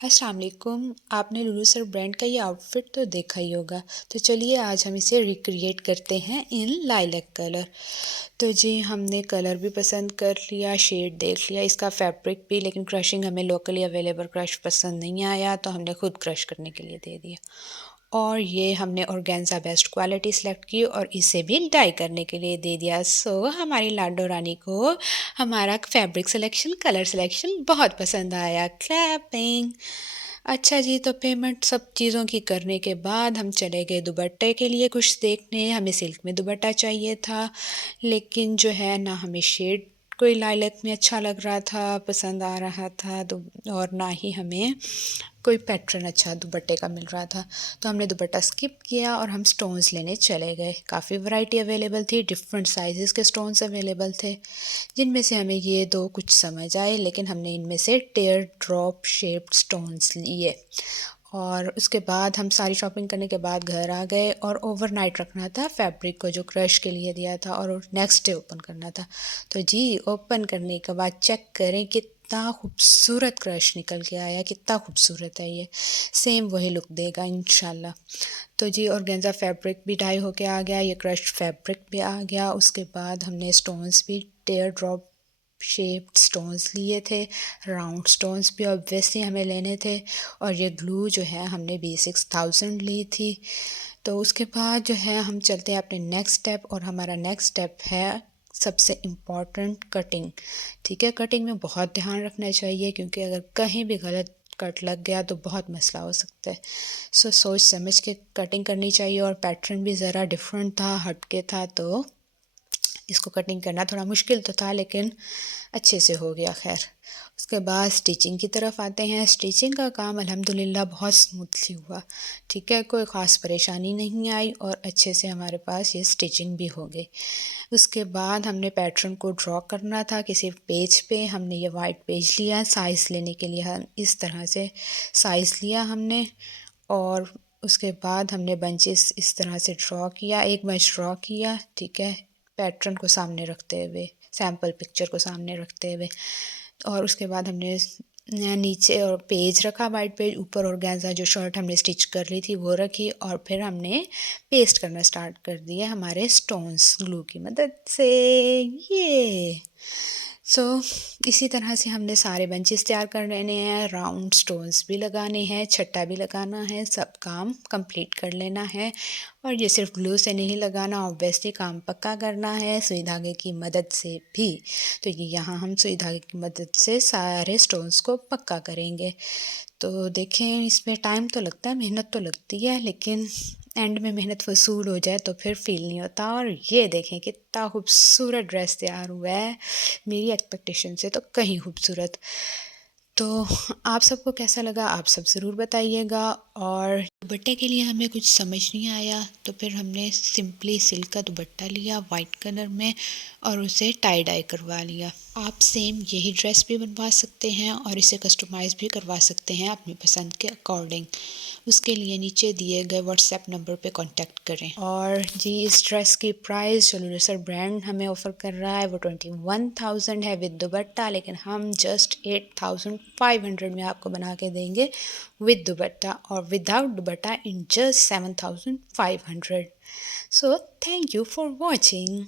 अस्सलाम वालेकुम। आपने लुलु सर ब्रांड का ये आउटफिट तो देखा ही होगा। तो चलिए आज हम इसे रिक्रिएट करते हैं इन लाइलैक कलर। तो जी हमने कलर भी पसंद कर लिया, शेड देख लिया, इसका फैब्रिक भी, लेकिन क्रशिंग हमें लोकली अवेलेबल क्रश पसंद नहीं आया तो हमने खुद क्रश करने के लिए दे दिया। और ये हमने ऑर्गेन्जा बेस्ट क्वालिटी सेलेक्ट की और इसे भी डाई करने के लिए दे दिया। सो हमारी लाडो रानी को हमारा फैब्रिक सिलेक्शन, कलर सिलेक्शन बहुत पसंद आया। क्लैपिंग। अच्छा जी, तो पेमेंट सब चीज़ों की करने के बाद हम चले गए दुपट्टे के लिए कुछ देखने। हमें सिल्क में दुपट्टा चाहिए था, लेकिन जो है ना हमें शेड कोई लाइलैक में अच्छा लग रहा था, पसंद आ रहा था, तो और ना ही हमें कोई पैटर्न अच्छा दुपट्टे का मिल रहा था। तो हमने दुपट्टा स्किप किया और हम स्टोन्स लेने चले गए। काफ़ी वैरायटी अवेलेबल थी, डिफरेंट साइज़ेस के स्टोन्स अवेलेबल थे, जिनमें से हमें ये दो कुछ समझ आए, लेकिन हमने इनमें से टेयर ड्रॉप शेप्ड स्टोन्स लिए। और उसके बाद हम सारी शॉपिंग करने के बाद घर आ गए और ओवरनाइट रखना था फैब्रिक को जो क्रश के लिए दिया था, और नेक्स्ट डे ओपन करना था। तो जी ओपन करने के बाद चेक करें कितना खूबसूरत क्रश निकल के आया, कितना खूबसूरत है ये। सेम वही लुक देगा इंशाल्लाह। तो जी ऑर्गेन्जा फैब्रिक भी डाई होके आ गया, ये क्रश फैब्रिक भी आ गया। उसके बाद हमने स्टोन्स भी टेयर ड्रॉप शेप्ड स्टोन्स लिए थे, राउंड स्टोन्स भी ऑब्वियसली हमें लेने थे। और ये ग्लू जो है हमने B6000 ली थी। तो उसके बाद जो है हम चलते हैं अपने नेक्स्ट स्टेप, और हमारा नेक्स्ट स्टेप है सबसे इम्पॉर्टेंट, कटिंग। ठीक है, कटिंग में बहुत ध्यान रखना चाहिए, क्योंकि अगर कहीं भी गलत कट लग गया तो बहुत मसला हो सकता है। सोच समझ के कटिंग करनी चाहिए। और पैटर्न भी ज़रा डिफरेंट था, हटके था, तो इसको कटिंग करना थोड़ा मुश्किल तो था, लेकिन अच्छे से हो गया। खैर, उसके बाद स्टिचिंग की तरफ आते हैं। स्टिचिंग का काम अल्हम्दुलिल्लाह बहुत स्मूथली हुआ। ठीक है, कोई ख़ास परेशानी नहीं आई और अच्छे से हमारे पास ये स्टिचिंग भी हो गई। उसके बाद हमने पैटर्न को ड्रॉ करना था किसी पेज पे। हमने ये वाइट पेज लिया, साइज़ लेने के लिए हम इस तरह से साइज़ लिया हमने। और उसके बाद हमने बंचेस इस तरह से ड्रॉ किया, एक बंच ड्रॉ किया। ठीक है, पैटर्न को सामने रखते हुए, सैम्पल पिक्चर को सामने रखते हुए। और उसके बाद हमने नीचे और पेज रखा, वाइट पेज, ऊपर ऑर्गेन्जा जो शर्ट हमने स्टिच कर ली थी वो रखी, और फिर हमने पेस्ट करना स्टार्ट कर दिया हमारे स्टोन्स ग्लू की मदद से। ये इसी तरह से हमने सारे बंचेस तैयार कर लेने हैं, राउंड स्टोन्स भी लगाने हैं, छट्टा भी लगाना है, सब काम कंप्लीट कर लेना है। और ये सिर्फ ग्लू से नहीं लगाना, ऑब्वियसली काम पक्का करना है सुई धागे की मदद से भी। तो ये यहाँ हम सुई धागे की मदद से सारे स्टोन्स को पक्का करेंगे। तो देखें, इसमें टाइम तो लगता है, मेहनत तो लगती है, लेकिन एंड में मेहनत वसूल हो जाए तो फिर फ़ील नहीं होता। और ये देखें कितना खूबसूरत ड्रेस तैयार हुआ है, मेरी एक्सपेक्टेशन से तो कहीं खूबसूरत। तो आप सबको कैसा लगा, आप सब ज़रूर बताइएगा। और दुपट्टे के लिए हमें कुछ समझ नहीं आया, तो फिर हमने सिंपली सिल्क का दुपट्टा लिया वाइट कलर में और उसे टाई डाई करवा लिया। आप सेम यही ड्रेस भी बनवा सकते हैं और इसे कस्टमाइज़ भी करवा सकते हैं अपनी पसंद के अकॉर्डिंग। उसके लिए नीचे दिए गए व्हाट्सएप नंबर पे कांटेक्ट करें। और जी इस ड्रेस की प्राइस जो लुलु सर ब्रांड हमें ऑफ़र कर रहा है वो 21,000 है विद दुपट्टा, लेकिन हम जस्ट 8,500 में आपको बना के देंगे विद दुपट्टा, और without dupatta in just 7,500। So thank you for watching.